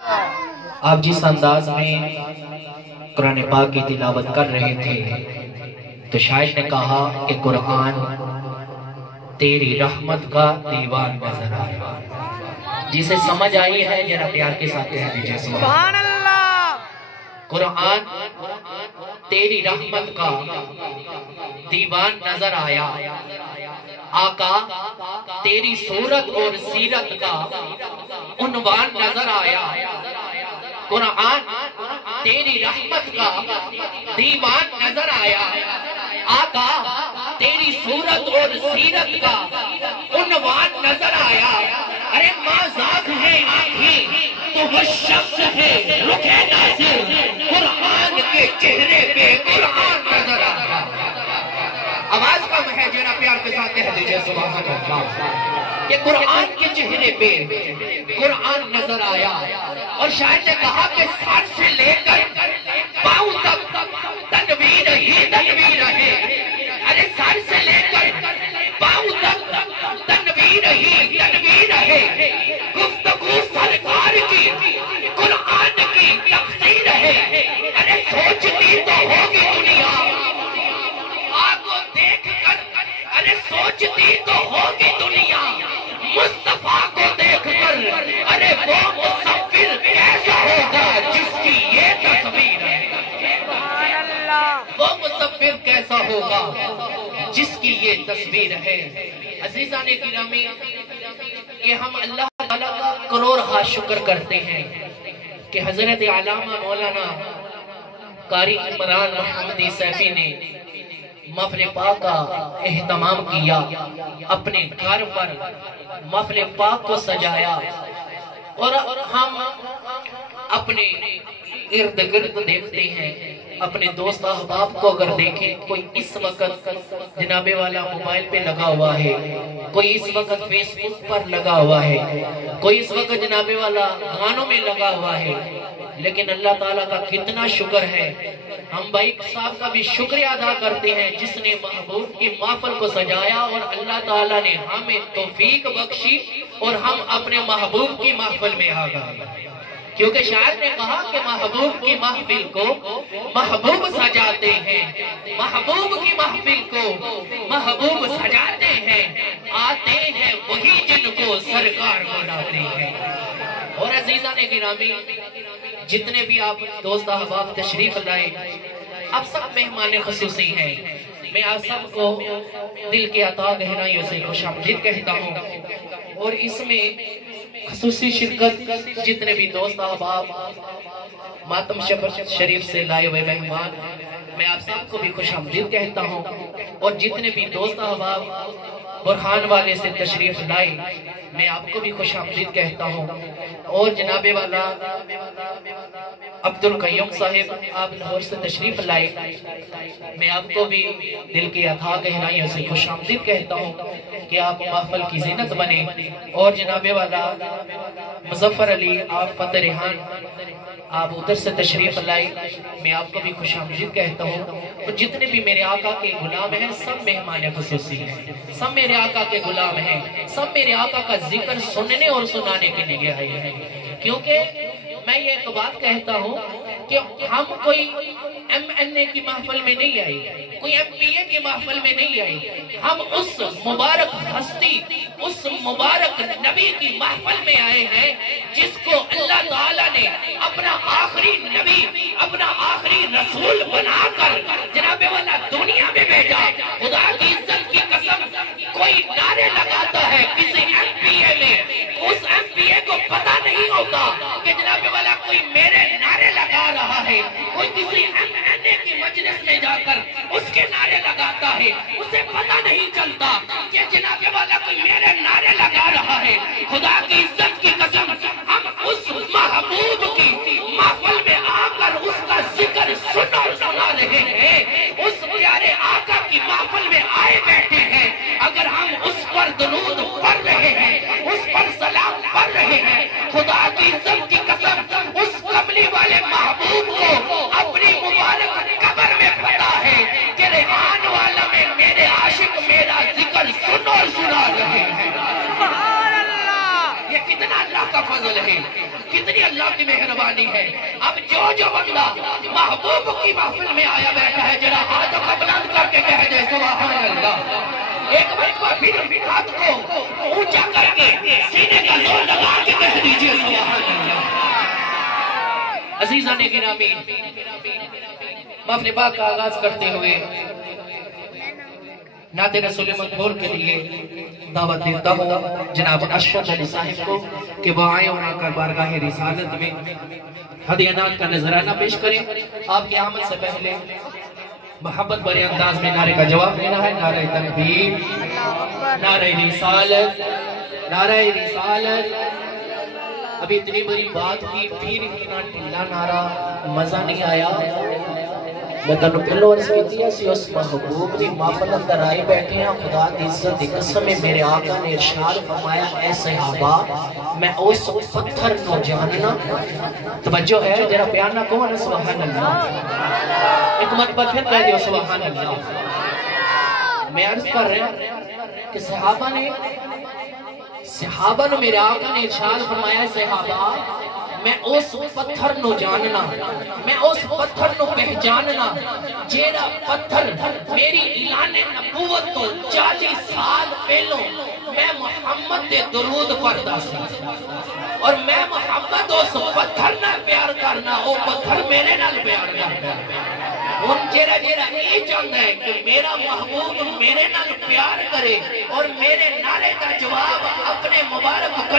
آپ جس انداز میں قرآن پاک کی تلاوت کر رہے تھے تو شاعر نے کہا کہ قرآن تیری رحمت کا دیوان نظر آیا. جسے سمجھ آئی ہے ذرا پیار کے ساتھ کہہ دیجیے سبحان اللہ. قرآن تیری رحمت کا دیوان نظر آیا. آقا تیری صورت اور سیرت کا عنوان نظر آیا. قرآن تیری رحمت کا دیوان نظر آیا. آقا تیری صورت اور سیرت کا عنوان نظر آیا. ارے مازاق ہے آنکھیں تو وہ شخص ہے رخ ناظر. قرآن کے چہرے پہ قرآن نظر آیا. آواز کا ہے جناب پیار کے ساتھ کہہ دیجئے سبحان اللہ. کہ قرآن کے چہرے پہ قرآن نظر آیا. اور شاعر نے کہا کہ سر سے لے کر پاؤں تک تنویر ہی تنویر ہے. ارے سر سے لے کر پاؤں تک تنویر ہی تنویر ہے. گفتگو سرکار کی قرآن کی تفسیر ہے. ارے سوچتی تو ہوگی دنیا آگو دیکھ کر. ارے سوچتی تو ہوگی دنیا مصطفیٰ کو دیکھ کر. ارے وہ مصور کیسا ہوگا جس کی یہ تصویر ہے. وہ مصور کیسا ہوگا جس کی یہ تصویر ہے. عزیزان گرامی کہ ہم اللہ تعالیٰ کا کروڑ شکر کرتے ہیں کہ حضرت علامہ مولانا قاری عمران محمدی سیفی نے محفل پاک کا اہتمام کیا. اپنے گھر پر محفل پاک کو سجایا. اور ہم اپنے ارد گرد دیکھتے ہیں اپنے دوست احباب کو اگر دیکھیں کوئی اس وقت جناب والا موبائل پہ لگا ہوا ہے, کوئی اس وقت فیس بک پر لگا ہوا ہے, کوئی اس وقت جناب والا گانوں میں لگا ہوا ہے. لیکن اللہ تعالیٰ کا کتنا شکر ہے. ہم بھائی صاحب کا بھی شکریہ ادا کرتے ہیں جس نے محبوب کی محفل کو سجایا اور اللہ تعالیٰ نے ہمیں توفیق بخشی اور ہم اپنے محبوب کی محفل میں آ گئے. کیونکہ شاعر نے کہا کہ محبوب کی محفل کو محبوب سجاتے ہیں. محبوب کی محفل کو محبوب سجاتے ہیں. آتے ہیں وہی جن کو سرکار بلاتے ہیں. اور عزیزان گرامی جتنے بھی آپ دوست احباب تشریف لائے آپ سب مہمان خصوصی ہیں. میں آپ سب کو دل کے عطا گہرائیوں سے خوش آمدید کہتا ہوں. اور اس میں خصوصی شرکت جتنے بھی دوست احباب ماتم شریف سے لائے ہوئے مہمان میں آپ سب کو بھی خوش آمدید کہتا ہوں. اور جتنے بھی دوست احباب برہان والے سے تشریف لائے میں آپ کو بھی خوش آمدید کہتا ہوں. اور جناب والا عبد القیوم صاحب آپ لاہور سے تشریف لائے میں آپ کو بھی دل کی عطا گہرائیوں سے خوش آمدید کہتا ہوں کہ آپ محفل کی زینت بنے. اور جناب والا مظفر علی آپ فتح ریحان آپ ادھر سے تشریف لائے میں آپ کو بھی خوش آمدید کہتا ہوں. اور جتنے بھی میرے آقا کے غلام ہیں سب مہمان خصوصی ہیں, سب میرے آقا کے غلام ہیں, سب میرے آقا کا ذکر سننے اور سنانے کے لیے آئے ہیں. کیونکہ میں یہ ایک بات کہتا ہوں کہ ہم کوئی ایم این اے کی محفل میں نہیں آئے, کوئی ایم پی اے کی محفل میں نہیں آئے. ہم اس مبارک ہستی اس مبارک نبی کی محفل میں آئے ہیں جس کو اللہ تعالیٰ نے اپنا آخری نبی اپنا آخری رسول بنا کر جناب والا دنیا میں بھیجا. خدا کی عزت کی قسم کوئی نعرے لگاتا ہے کسی ایم پی اے میں, اس ایم پی اے کو پتہ نہیں ہوتا کہ جناب والا کوئی میرے نعرے لگا رہا ہے. کوئی کسی ایم این اے کی مجلس میں جا کر اس کے نعرے لگاتا ہے, اسے پتہ نہیں چلتا کہ جناب والا کوئی میرے نعرے لگا رہا ہے. خدا کی عزت کی قسم ہم اس محبوب کی محفل میں آ کر اس کا ذکر سن اور سنا رہے ہیں. اس پیارے آقا کی محفل میں آئے بیٹھے ہیں. اگر ہم اس پر درود پڑھ رہے ہیں, اس پر سلام پڑھ رہے ہیں, خدا کی عزت کی قسم اس کملی والے محبوب کو اپنی مبارک قبر میں پتا ہے کہ ریحان والا میں میرے عاشق میرا ذکر سن اور سنا رہے ہیں. یہ کتنا اللہ کا فضل ہے. کتنی اللہ کی مہربانی ہے۔ اب جو بندہ محبوب کی محفل میں آیا بیٹھا ہے ذرا ہاتھوں کو بلند کر کے کہہ دے سبحان اللہ۔ ایک مرتبہ پھر ہاتھ کو اونچا کر کے سینے کا زور لگا کے کہہ دیجئے سبحان اللہ۔ عزیزان گرامی، محفل پاک کا آغاز کرتے ہوئے نعت رسول مقبول کے لیے دعوت دیتا ہوں جناب اشرف علی صاحب کو کہ وہ آئے اور آ کر بارگاہ رسالت میں ہدیانات کا نذرانہ پیش کریں۔ آپ کی آمد سے پہلے محبت بھرے انداز میں نعرے کا جواب دینا ہے۔ نعرہ تکبیر، نعرہ رسالت، نعرہ رسالت۔ ابھی اتنی بڑی بات کی پھر اتنا ٹھلا نعرہ مزہ نہیں آیا۔ میں تنو پہلو عرض کیتی ہے سی اس محبوب دی محفل اندر آئے بیٹھے ہیں۔ خدا دی عزت دی قسم میں میرے آقا نے ارشاد فرمایا اے صحابہ میں اس پتھر کو جاننا۔ توجہ ہے جرا پیارنا کون ہے سبحان اللہ۔ ایک مرتبہ پھر کہہ دیو سبحان اللہ۔ میں عرض کر رہے ہیں کہ صحابہ نے میرے آقا نے ارشاد فرمایا صحابہ میں اس پتھر نو جاننا، میں اس پتھر نو پہچاننا جیڑا پتھر میری اعلان نبوت تو 40 سال پہلوں میں محمد دے درود پڑھدا سی اور میں محمد اس پتھر نال پیار کرنا، وہ پتھر میرے نال پیار کرنا۔ ان جیڑا یہ چاہتا ہے کہ میرا محبوب میرے نال پیار کرے اور میرے نعرے کا جواب اپنے مبارک